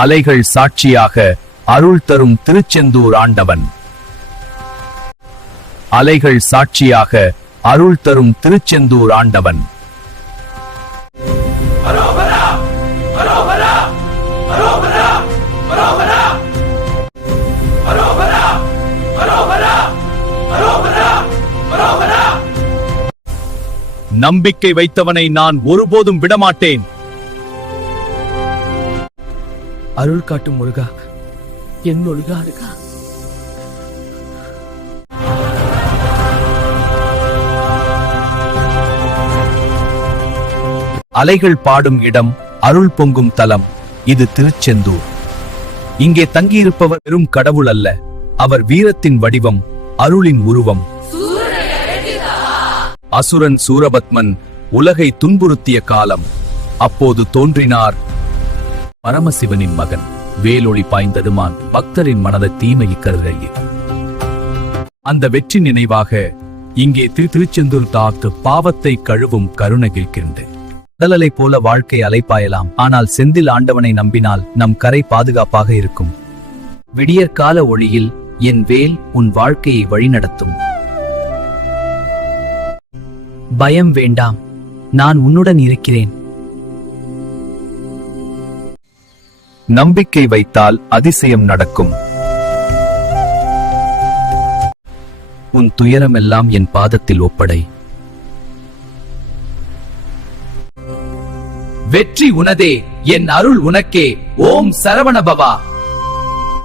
அலைகள் சாட்சியாக அருள் தரும் திருச்செந்தூர் ஆண்டவன். அலைகள் சாட்சியாக அருள் தரும் திருச்செந்தூர் ஆண்டவன். நம்பிக்கை வைத்தவனை நான் ஒருபோதும் விடமாட்டேன். அருள் காட்டும் முருகா, என் முருகா. அலைகள் பாடும் இடம், அருள் பொங்கும் தலம். இது திருச்செந்தூர். இங்கே தங்கியிருப்பவர் வெறும் கடவுள் அல்ல, அவர் வீரத்தின் வடிவம், அருளின் உருவம். அசுரன் சூரபத்மன் உலகை துன்புறுத்திய காலம். அப்போது தோன்றினார் பரமசிவனின் மகன். வேலொளி பாய்ந்ததுமான் பக்தரின் மனதை தீமையை கருதையே. அந்த வெற்றி நினைவாக இங்கே திருச்செந்தூர் தாக்கு பாவத்தை கழுவும் கருணை கேட்கின்றேன். கடலலை போல வாழ்க்கை அலைப்பாயலாம், ஆனால் செந்தில் ஆண்டவனை நம்பினால் நம் கரை பாதுகாப்பாக இருக்கும். விடியற்கால ஒளியில் என் வேல் உன் வாழ்க்கையை வழிநடத்தும். பயம் வேண்டாம், நான் உன்னுடன் இருக்கிறேன். நம்பிக்கை வைத்தால் அதிசயம் நடக்கும். உன் துயரமெல்லாம் என் பாதத்தில் ஒப்படை. வெற்றி உனதே, என் அருள் உனக்கே. ஓம் சரவணபவா.